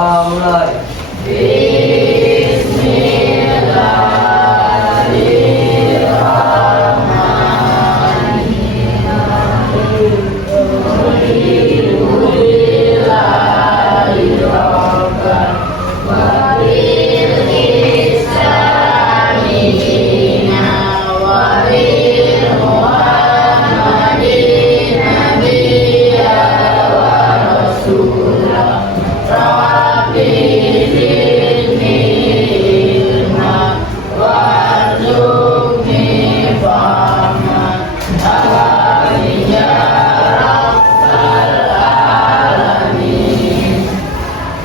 Mulai.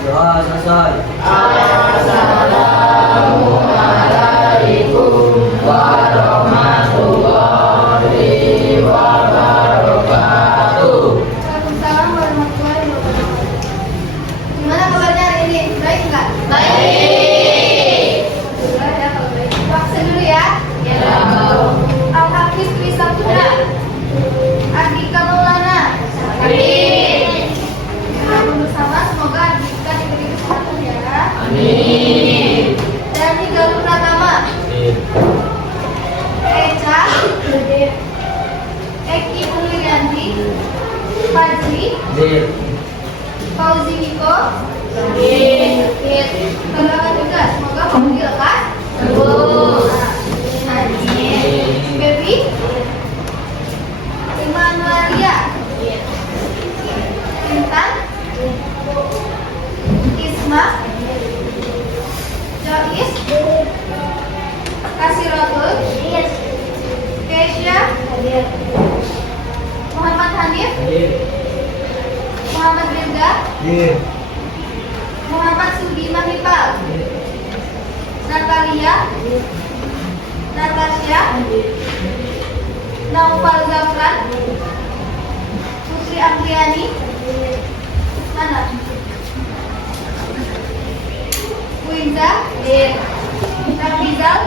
Doa selesai. Waalaikumsalam warahmatullahi wabarakatuh. Gimana kabarnya hari ini? Baik nggak? Baik. Alhamdulillah ya kalau baik. Vaksin dulu ya. Ya. Al-Hafiz Trisam Putra. Andika Maulana. Amin. Kita bersama semoga Andika diberi kesehatan ya. Amin. Dan Galur Pratama. Eca. Eki Mulyanti. Fajri. Fauzi Miko. Bagaimana juga? Semoga kamu lekas. Baby. Imanualia. Intan. Isma. Jois. Kasiratul. Keisha. Muhammad Hanif. Muhammad Rizka. Muhammad Sudi Mahipal. Natalia. Natasha. Naufal Zafran. Putri Amriani. Mana? Winza. Nafizal.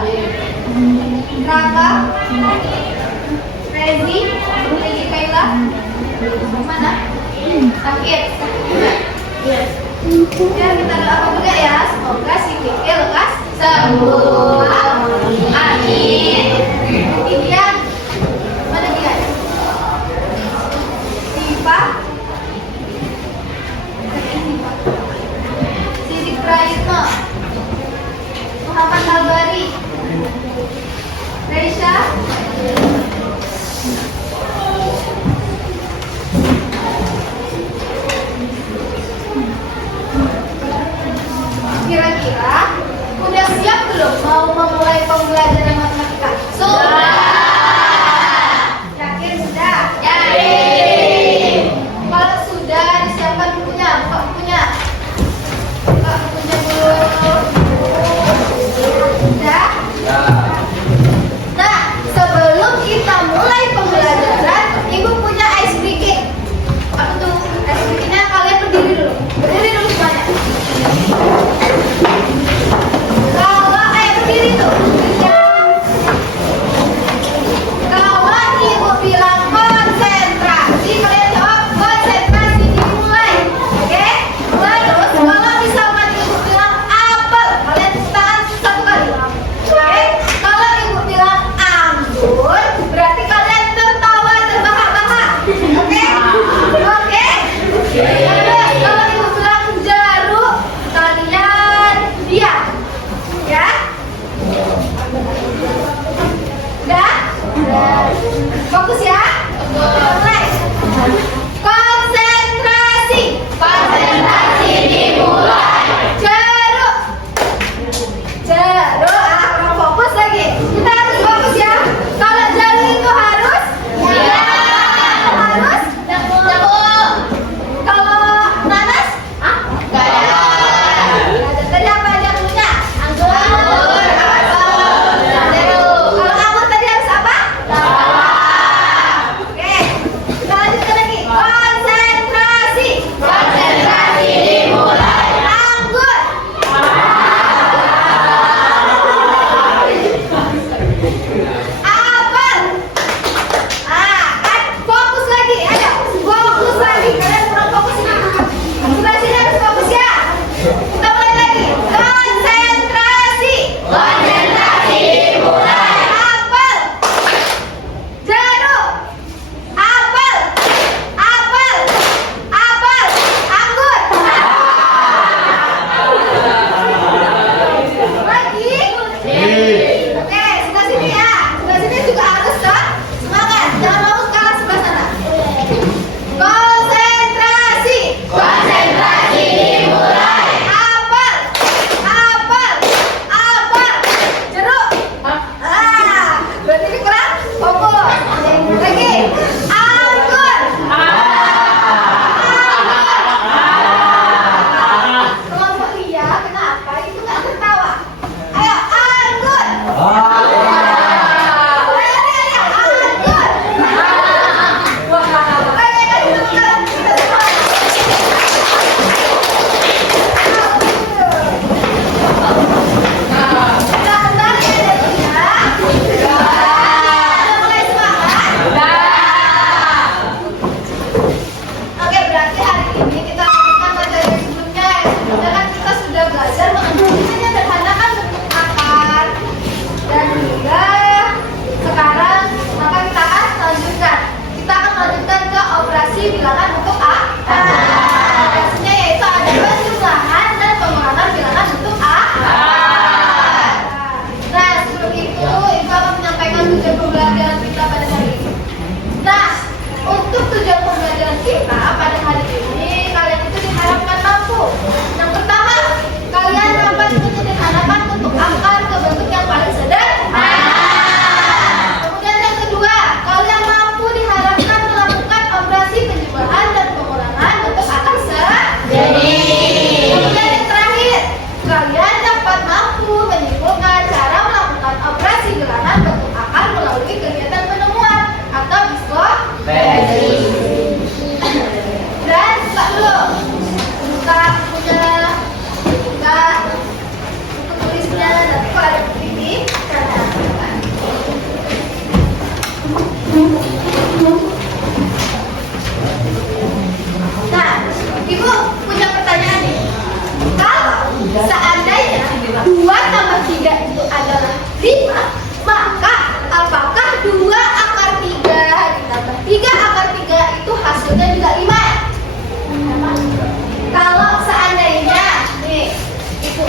Raka. Rezi. Lili Kaila. Mana? Sakit. Ya, kita doakan juga ya. Semoga si Kiki lekas sembuh. Amin. Kemudian, mana dia? Siva. Sidik Prayitno. Muhammad Albari. Reisha. Kira-kira udah siap belum mau memulai pembelajaran matematika? Sudah. Yakin sudah? Yakin. Kalau sudah, disiapkan bukunya. Buka bukunya. Buka bukunya dulu. Sudah? Ya. Nah, buka bukunya, buka buku tulisnya. Nanti kalau ada buku ini, nah, Ibu punya pertanyaan nih. Kalau seandainya 2 tambah 3 itu adalah 5, maka apakah 2 akar 3 ditambah 3 akar 3 itu hasilnya juga 5? Kalau seandainya nih, Ibu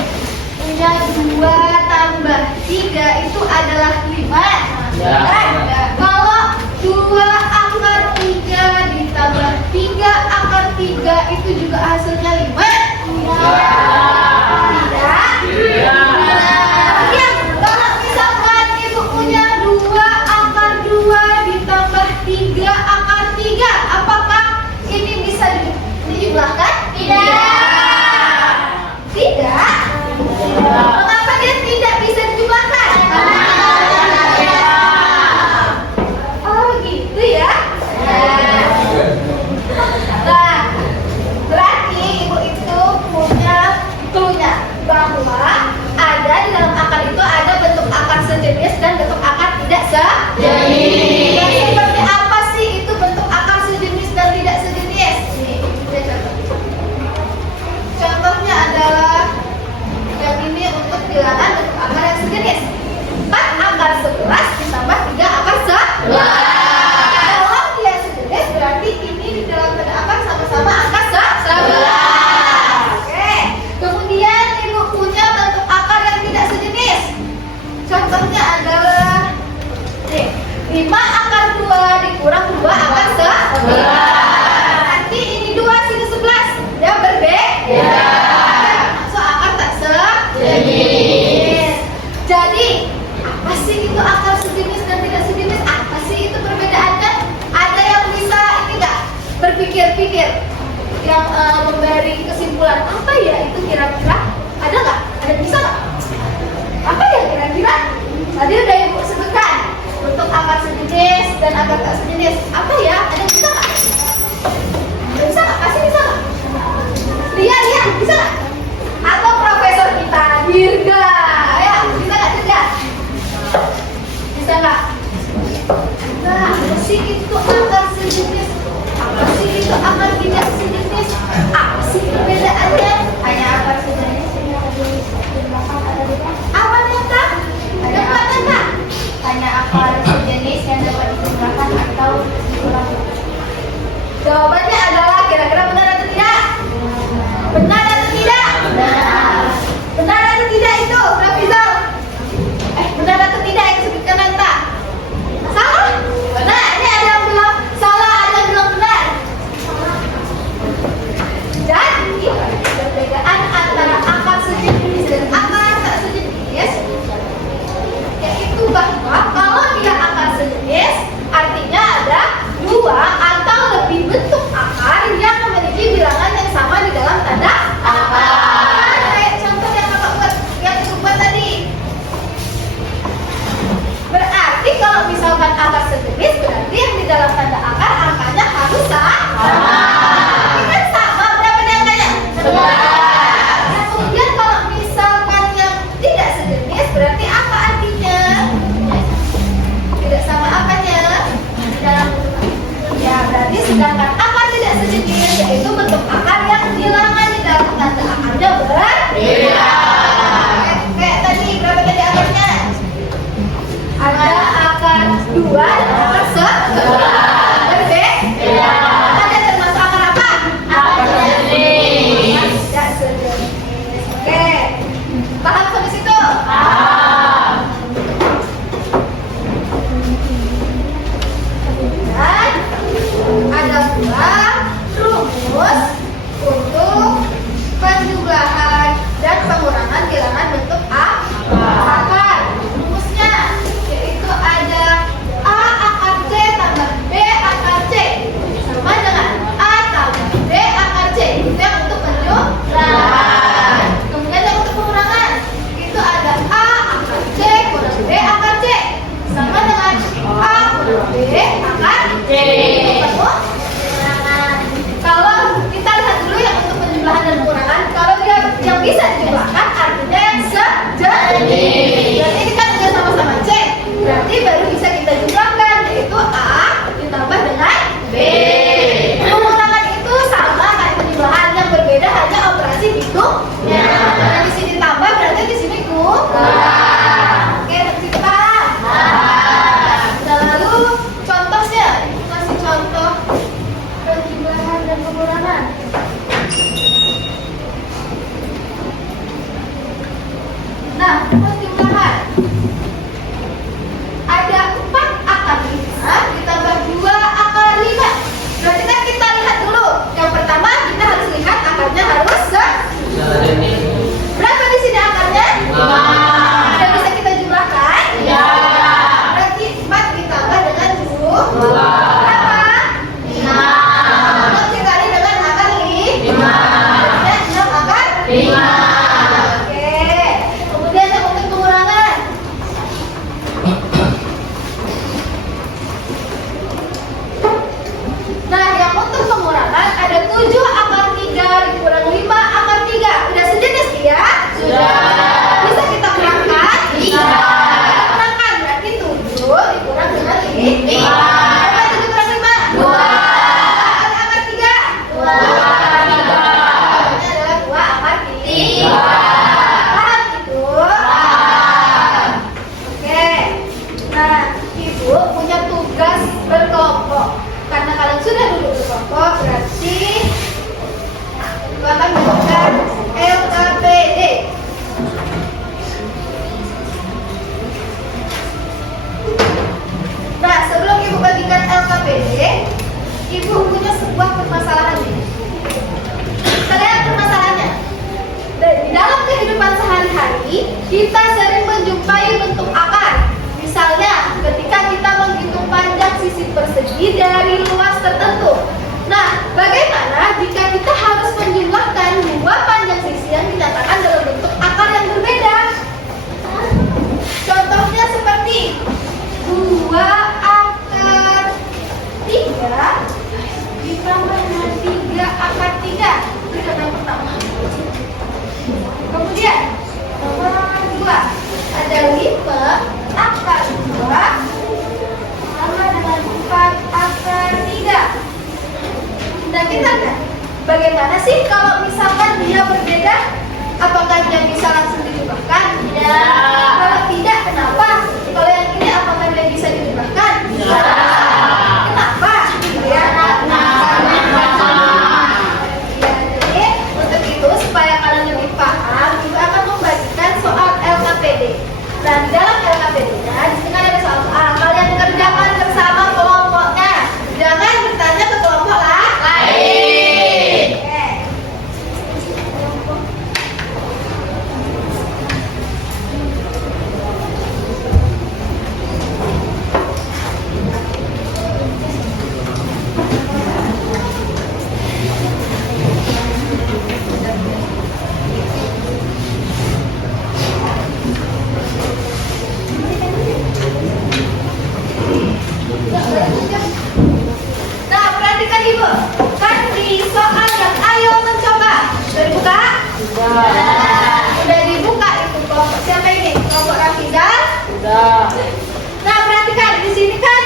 punya 2 tambah 3 itu adalah 5. Ya. Kalau 2 akar 3 ditambah 3 akar 3 itu juga hasilnya 5? Tidak. Ya, kalau misalkan Ibu punya 2 akar 2 ditambah 3 akar 3, apakah ini bisa dijumlahkan? Tidak. Mengapa dia tidak bisa dijumlahkan? Oh, gitu ya. Nah, berarti Ibu itu punya clue-nya bahwa ada di dalam akar itu ada bentuk akar sejenis dan bentuk akar tidak sejenis. Dan seperti apa sih itu bentuk akar sejenis dan tidak sejenis? Nih, kita contoh. Contohnya adalah yang ini untuk bilangan bentuk akar yang sejenis. 4 akar 11 ditambah 3 akar 11. Kalau dia sejenis berarti ini di dalam tanda akar sama-sama akar 11. Oke. Kemudian Ibu punya bentuk akar yang tidak sejenis. Contohnya adalah nih, 5 akar 2 dikurang 2 akar 11. Nanti ini 2 sini 11. Dia berbeda. So akar tak sejenis. Jadi apa sih itu akar sejenis dan tidak sejenis? Apa sih itu perbedaannya? Ada yang bisa ini nggak berpikir-pikir, yang memberi kesimpulan apa ya itu kira-kira? Ada nggak? Ada yang bisa nggak? Apa ya kira-kira? Tadi udah Ibu sebutkan untuk akar sejenis dan akar tak sejenis. Apa ya? Ada yang bisa nggak? Ada bisa nggak? Pasti bisa nggak? Lihat, bisa nggak? Atau profesor kita Dirga, ya bisa nggak Dirga? Bisa nggak? Nah, apa sih itu akar sejenis? Apa sih itu akar tidak sejenis? Apa sih perbedaannya? Hanya akar sejenis ini ada di belakang, ada di belakang. Apa nih Kak? Ada apa Kak? Hanya akar sejenis yang dapat dijumlahkan atau dikurangkan. Jawabannya kita sering menjumpai bentuk akar. Misalnya, ketika kita menghitung panjang sisi persegi dari luas tertentu. Nah, bagaimana jika kita harus menjumlahkan dua panjang sisi yang dinyatakan dalam bentuk akar yang berbeda? Contohnya seperti 2 akar 3 ditambah 3 akar 3. Itu contoh yang pertama. Kemudian nomor 2 ada 5 akar 2 sama dengan 4 akar 3. Dan kita lihat bagaimana sih kalau misalkan dia berbeda? Apakah dia bisa langsung dijumlahkan? Tidak. Kalau tidak, kenapa? Kalau yang ini apakah dia bisa dijumlahkan? Tidak. Kenapa? Ya, jadi untuk itu supaya kalian lebih paham, Ibu akan membagikan soal LKPD. Nah, di dalam LKPD-nya, di sini ada soal A. Kalian kerjakan bersama kelompoknya. Jangan bertanya ke kelompok lain. Nah, perhatikan Ibu. Kan di soal yang ayo mencoba. Sudah dibuka? Sudah. Sudah dibuka itu kelompok siapa ini? Kelompok Rafizal? Sudah. Nah, perhatikan di sini kan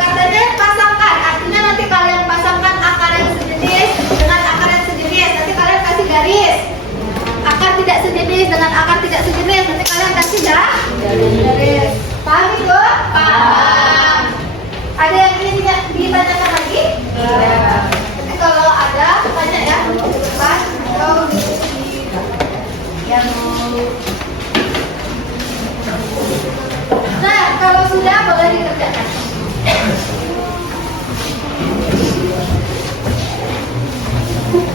katanya pasangkan. Artinya nanti kalian pasangkan akar yang sejenis dengan akar yang sejenis. Nanti kalian kasih garis. Akar tidak sejenis dengan akar tidak sejenis. Nanti kalian kasih garis. Paham Ibu? Paham. Ada yang ingin ditanyakan lagi? Jadi kalau ada, tanya ya di depan atau di yang. Nah, kalau sudah boleh dikerjakan.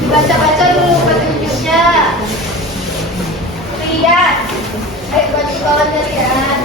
Baca-baca dulu petunjuknya. Lihat. Ayo buat kawannya lihat.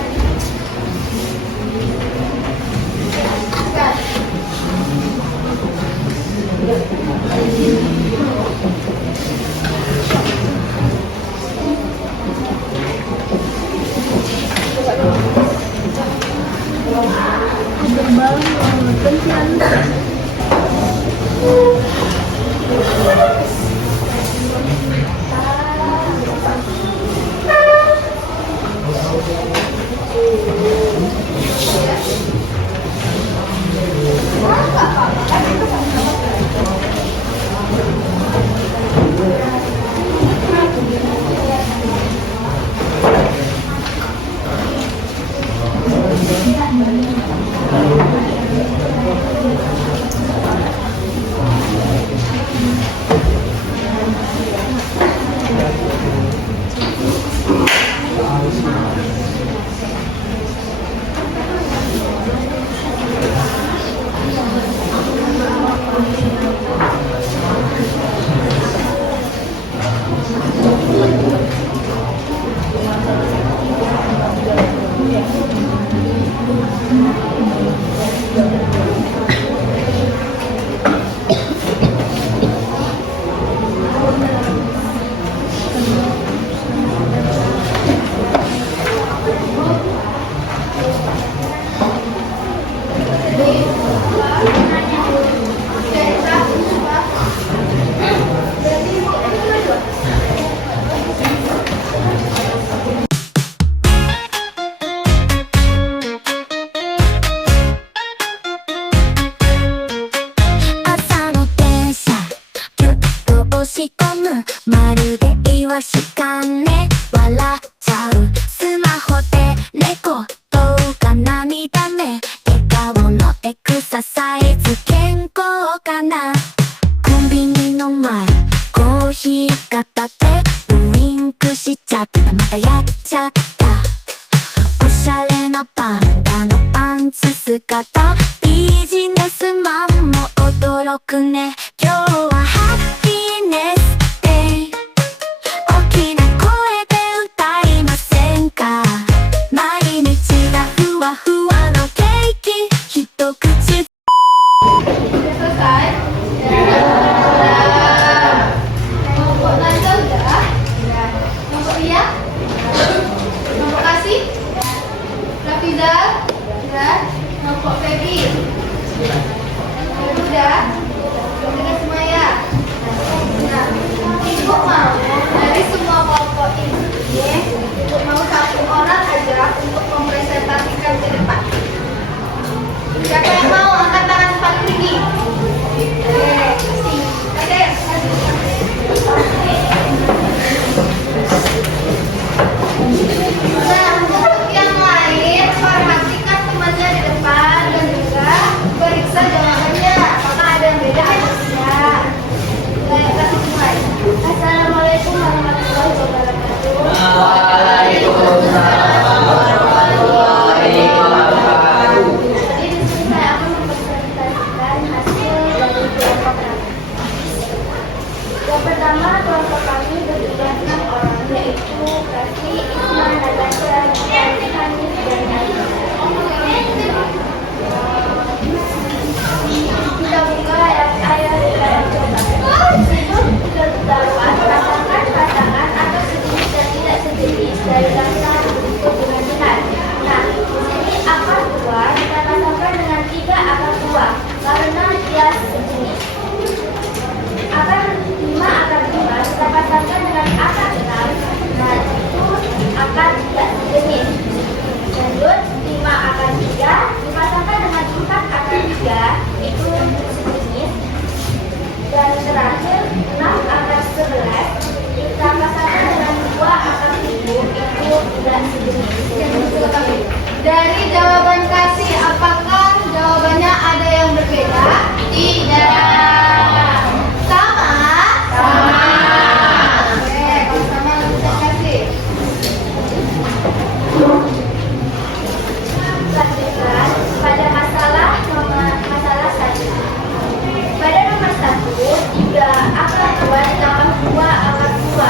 kelompok kami berjumlah 6 orang, yaitu Kasih, Isma, Natasha, Hanif, dan Aisha. Kita buka ayat di dalam coba. Hidup terdapat pasangan atau sejenis dan tidak sejenis dari daftar berikut dengan benar. Nah, di sini akar 2 kita pasangkan dengan 3 akar 2 karena dia sejenis. Akar 5 akar 5 kita pasangkan dengan akar 6. Nah, itu akar tidak sejenis. Lanjut, 5 akar 3 dipasangkan dengan 4 akar 3 itu sejenis. Dan terakhir 6 akar 11 kita pasangkan dengan 2 akar 7 itu tidak sejenis. Dari jawaban Kasih, apakah jawabannya ada yang berbeda? Tidak. Sama? Sama. Oke, kalau sama kita Kasih. Lanjutkan pada masalah 1. Pada nomor 1, 3 akar 2 ditambah 2 akar 2.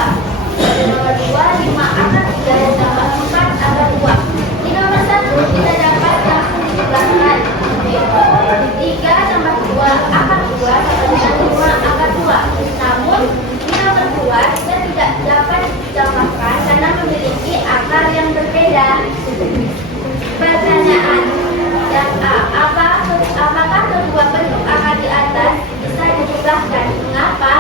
Pada nomor 2, 5 akar 3 ditambah 4 akar 2. Di nomor 1 kita dapat langsung dijumlahkan, yaitu 3 tambah 2 akar 2 sama dengan 5 akar 2. Namun di nomor 2 kita tidak dapat dijumlahkan karena memiliki akar yang berbeda. Pertanyaan yang A, apakah kedua bentuk akar di atas bisa dijumlahkan? Mengapa?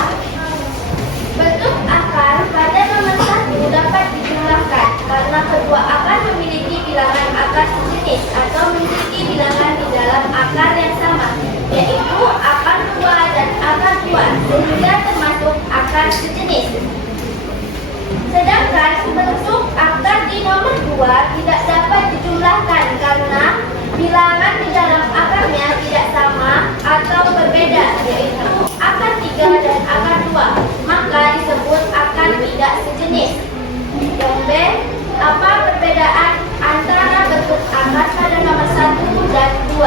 Bentuk akar pada nomor 1 dapat dijumlahkan karena kedua akar memiliki bilangan akar sejenis atau memiliki bilangan di dalam akar yang sama, yaitu akar 2 dan akar 2, sehingga termasuk akar sejenis. Sedangkan bentuk akar di nomor 2 tidak dapat dijumlahkan karena bilangan di dalam akarnya tidak sama atau berbeda, yaitu akar 3 dan akar 2, maka disebut akar tidak sejenis. Yang B, apa perbedaan antara bentuk akar pada nomor 1 dan 2?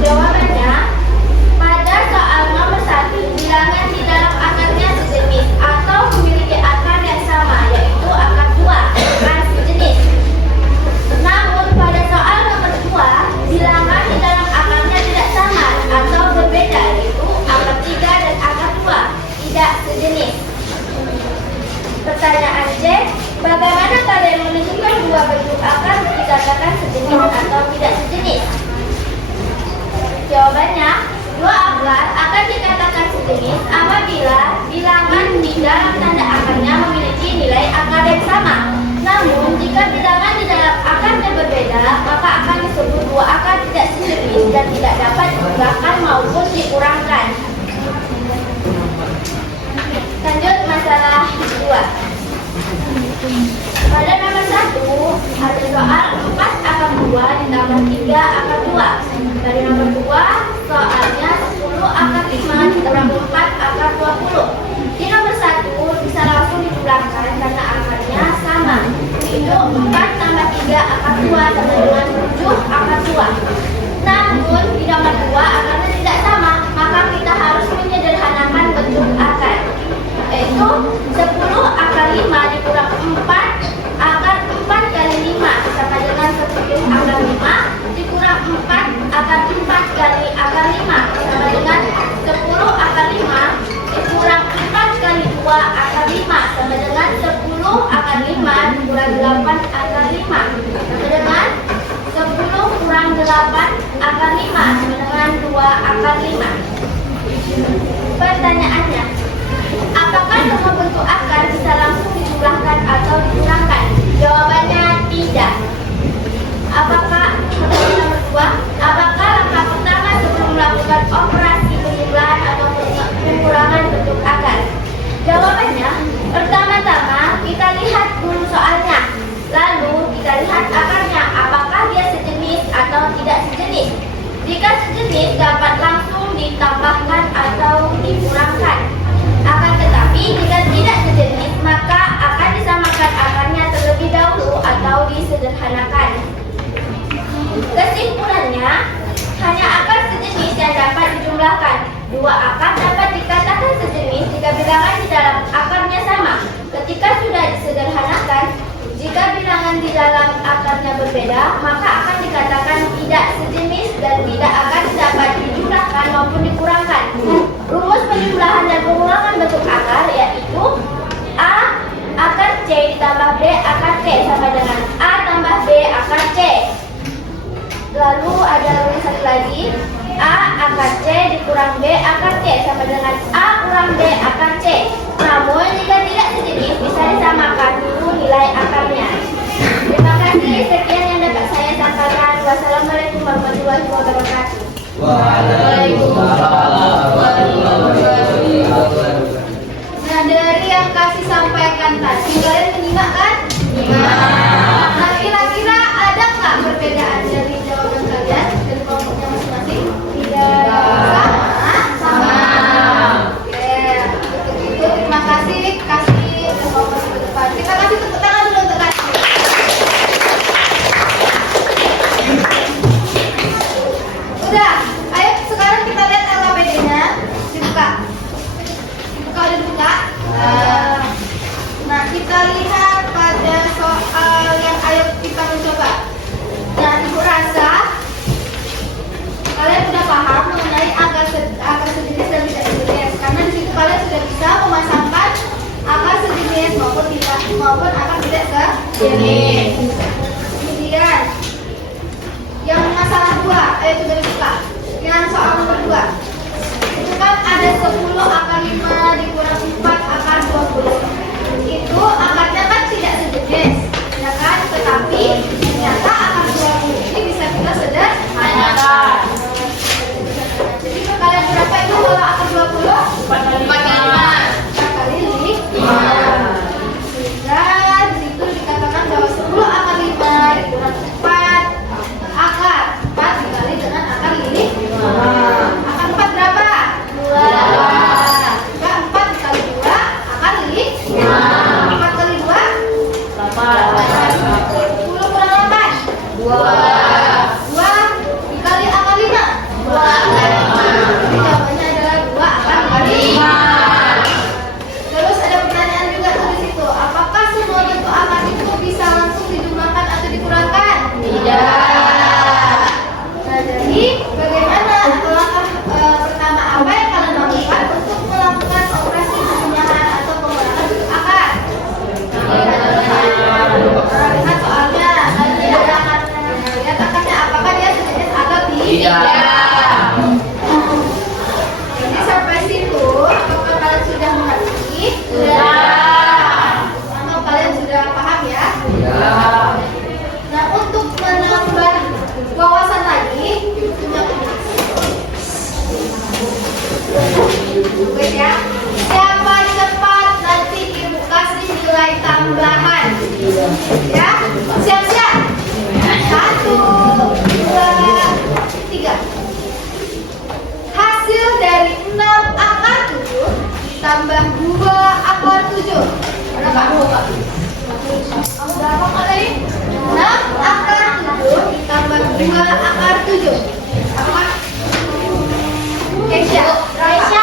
Jawabannya, pada soal nomor 1, bilangan di dalam akarnya sejenis atau memiliki akar yang sama, yaitu akar 2, bukan sejenis. Namun pada soal nomor 2, bilangan di dalam akarnya tidak sama atau berbeda, yaitu akar 3 dan akar 2, tidak sejenis. Pertanyaan C, bagaimana kalian menentukan dua bentuk akar dikatakan sejenis atau tidak sejenis? Jawabannya, dua akar akan dikatakan sejenis apabila bilangan di dalam tanda akarnya memiliki nilai akar yang sama. Namun, jika bilangan di dalam akarnya berbeda, maka akan disebut dua akar tidak sejenis dan tidak dapat ditambahkan maupun dikurangkan. Lanjut masalah 2. Pada nomor 1, ada soal 4 akar 2 ditambah 3 akar 2. Pada nomor 2, soalnya 10 akar 5 dikurang 4 akar 20. Di nomor 1 bisa langsung dijumlahkan karena akarnya sama, yaitu 4 tambah 3 akar 2 sama dengan 7 akar 2. Namun di nomor 2 akarnya tidak sama, maka kita harus menyederhanakan bentuk akar, yaitu 10 akar 5 dikurang 4 akar 4 kali 5 sama dengan 10 akar 5 dikurang 4 akar 4 kali akar 5 sama dengan 10 akar 5 dikurang 4 kali 2 akar 5 sama dengan 10 akar 5 dikurang 8 akar 5 sama dengan 10 kurang 8 akar 5 sama dengan 2 akar 5. Pertanyaannya, apakah semua bentuk akar bisa langsung dijumlahkan atau dikurangkan? Jawabannya tidak. Apakah nomor 2? Apakah langkah pertama sebelum melakukan operasi penjumlahan atau pengurangan bentuk akar? Jawabannya, pertama-tama kita lihat dulu soalnya. Lalu kita lihat akarnya, apakah dia sejenis atau tidak sejenis. Jika sejenis dapat langsung ditambahkan atau dikurangkan. Akan tetapi jika tidak sejenis, maka akan disamakan akarnya terlebih dahulu atau disederhanakan. Kesimpulannya, hanya akar sejenis yang dapat dijumlahkan. Dua akar dapat dikatakan sejenis jika maka akan dikatakan tidak sejenis dan tidak akan dapat dijumlahkan maupun dikurangkan. Rumus penjumlahan dan pengulangan bentuk akar yaitu A akar C ditambah B akar C sama dengan A tambah B akar C. Lalu ada satu lagi, A akar C dikurang B akar C sama dengan A kurang B akar C. Namun jika tidak sejenis bisa disamakan dulu nilai akarnya. Terima kasih, sekian yang dapat saya sampaikan. Wassalamualaikum warahmatullahi wabarakatuh. Waalaikumsalam warahmatullahi wabarakatuh. Nah, dari yang kasih sampaikan tadi, kalian menyimak kan? Nah, kira-kira ada nggak perbedaan dari jawaban kalian dari kelompoknya masing-masing? Tidak. Sama. Oke, untuk itu terima kasih kelompok ke depan. Kita kasih tepuk tangan dulu untuk kasih. Udah, ayo sekarang kita lihat LKPD-nya. Dibuka. Udah dibuka. Nah, kita lihat pada soal yang ayo kita mencoba. Nah, Ibu rasa kalian sudah paham mengenai akar sejenis dan tidak sejenis, karena di situ kalian sudah bisa memasangkan akar sejenis maupun akar tidak sejenis. Kemudian yang masalah 2, ayo coba dibuka. Yang soal nomor 2. Itu kan ada 10 akar 5 dikurang 4 akar 20. Itu akarnya kan tidak sejenis, ya kan? Tetapi ternyata akar 20 ini bisa kita sederhanakan. Jadi kalian berapa itu kalau akar 20? 4 kali 5. Dan itu dikatakan bahwa 10 akar 5 dikurang 4 akar 4 dikali dengan akar 5. Akar 4 berapa? 2. Juga 4 dikali 2 akar 5. 4 kali 2 8. 10 kurang 8 2 dikali akar 5 2 akar 5. Jadi jawabannya adalah 2 akar 5. Terus ada pertanyaan juga di situ. Apakah semua bentuk akar itu bisa langsung dijumlahkan atau dikurangkan? Tidak. Nah, jadi bagaimana langkah pertama apa yang kalian lakukan untuk melakukan operasi penjumlahan atau pengurangan bentuk akar? Lihat soalnya, lihat akarnya apakah dia sejenis atau tidak. Jadi sampai situ, apakah kalian sudah mengerti? Sudah. Atau kalian sudah paham ya? Sudah. Nah, untuk menambah wawasan lagi, punya Baik ya. Siapa cepat nanti Ibu kasih nilai tambahan. Ya, siap-siap. 1, 2, 3. Hasil dari 6 akar 7 ditambah 2 akar 7. Berapa? Kamu berapa kali? 6 akar 7 ditambah 2 akar 7. Apa? Kesya. Kesya.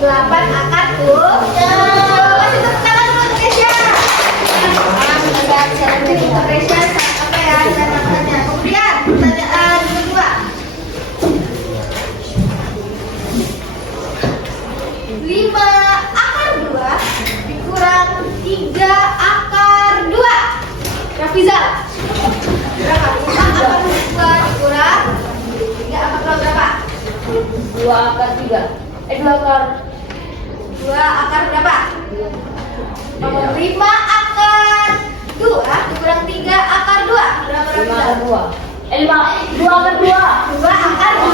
Berapa? 8 akar 7. Kasih tepuk tangan dulu untuk Kesya. Jadi untuk Kesya apa ya? Kemudian pertanyaan kedua. 5 akar 2 dikurang 3 akar 2. Rafizal. Berapa? 5 akar 2 dikurang 3 akar 2 berapa? 2 akar 3. 2 akar 2 akar berapa? 5 akar 2 dikurang 3 akar 2 berapa? 5 akar 2. 2 akar 2. 2 akar 2.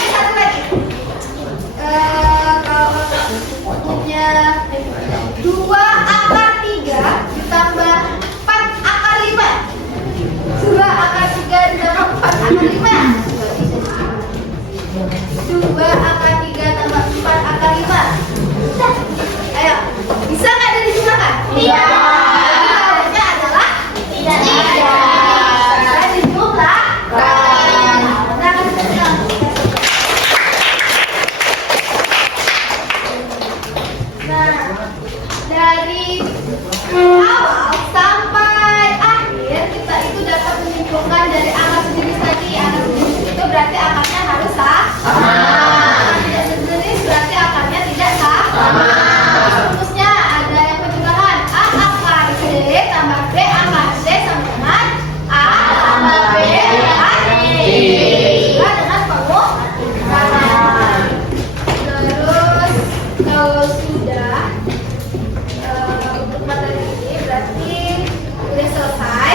Satu lagi. Kalau punya 2 akar 3 ditambah 4 akar 5. 2 akar 3 ditambah 4 akar 5. 2 akar 3 tambah 4 akar 5. Ayo, bisa nggak dijumlahkan? Tidak. Jawabannya adalah tidak. Bukan dari angka sejenis tadi. Angka sejenis itu berarti akarnya harus sama. Tidak sejenis berarti akarnya tidak sama. Rumusnya ada yang penjumlahan. A akar B tambah B akar C sama dengan A tambah B akar C. Juga dengan pengurangan. Terus kalau sudah untuk materi ini berarti udah selesai.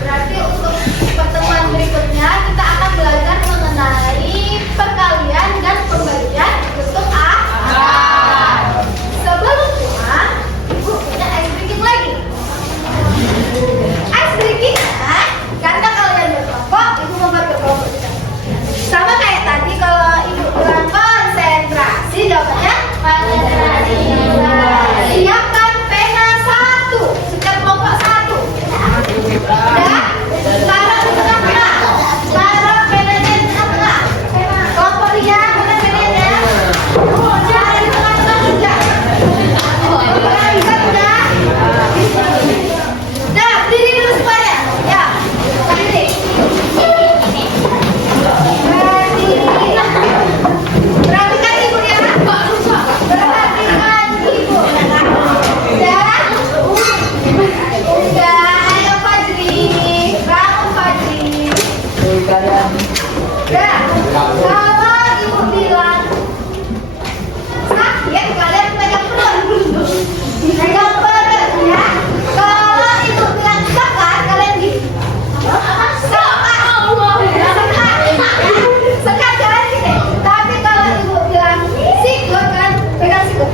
Berarti untuk pertemuan berikutnya kita akan belajar mengenai perkalian dan pembagian bentuk akar. Sebelumnya, Ibu punya ice breaking lagi. Ice breaking, karena kalian berkelompok, Ibu membuat berkelompok juga. Sama kayak tadi kalau Ibu bilang konsentrasi, jawabannya konsentrasi. Siapkan pena 1, setiap kelompok 1. Udah? Sekarang di tengah-tengah. Sekarang penanya di tengah-tengah. Kelompok Ria, mana penanya? Udah, di tengah-tengah juga. Udah, bisa udah? Udah, berdiri dulu semuanya. Ya, berdiri. Berdiri. Perhatikan Ibu ya. Perhatikan Ibu. Udah? Udah, ayo Fajri. Bangun Fajri. Udah, kalau Ibu bilang sakit, kalian pegang perut. Pegang perut ya. Kalau Ibu bilang sekat, kalian gini. Sekat kalian gini. Tapi kalau Ibu bilang sikut kan, pegang sikut.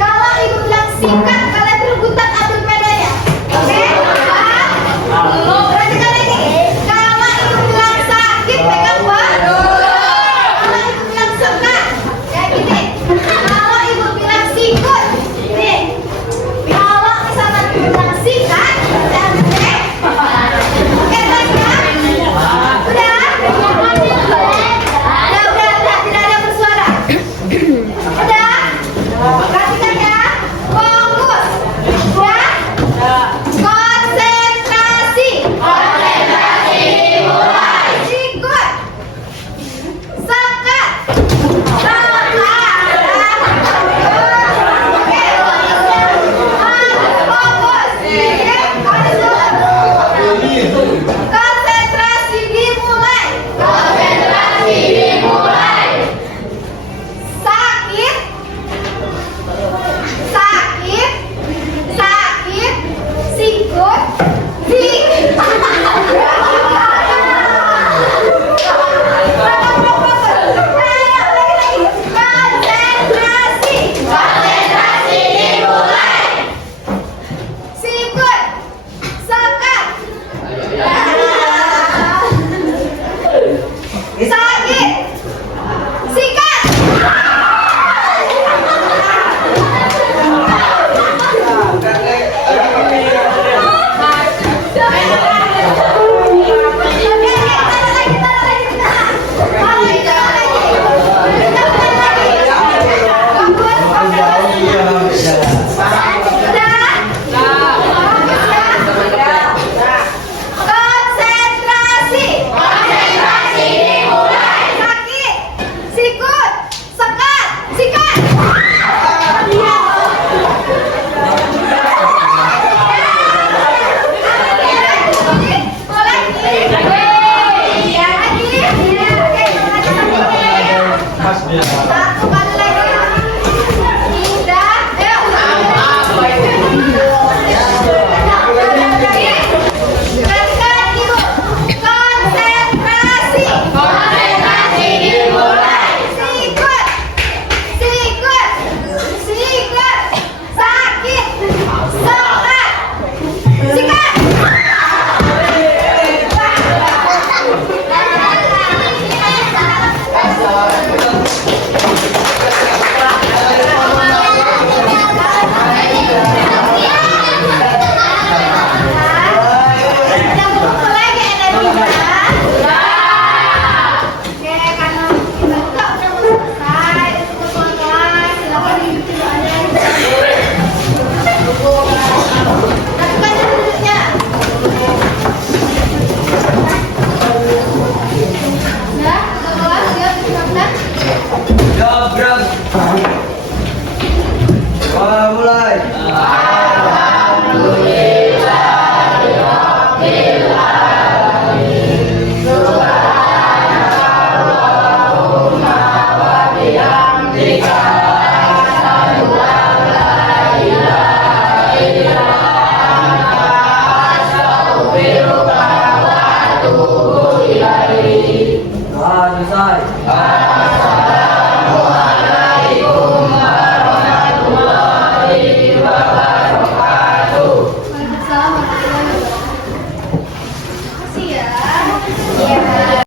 Kalau Ibu bilang sikat, kalian berebutan ambil pedanya. Oke? Perhatikan lagi. Kalau Ibu bilang sakit, pegang perut. Kalau Ibu bilang sekat, kayak gini. Kalau Ibu bilang sikut, nih. Kalau misalnya Ibu bilang sikat, jangan gede. Oke, baik ya? Udah? Udah, tidak ada bersuara. Udah? Perhatikan ya. Fokus. Ya? Konsentrasi. Konsentrasi dimulai. Sikut. Sekat. Sekat. Oke, fokus. Konsentrasi dimulai. Konsentrasi dimulai. Sakit. Sakit. Sakit. Sikut. Konsentrasi. Konsentrasi dimulai. Sikut. Sekat. boleh.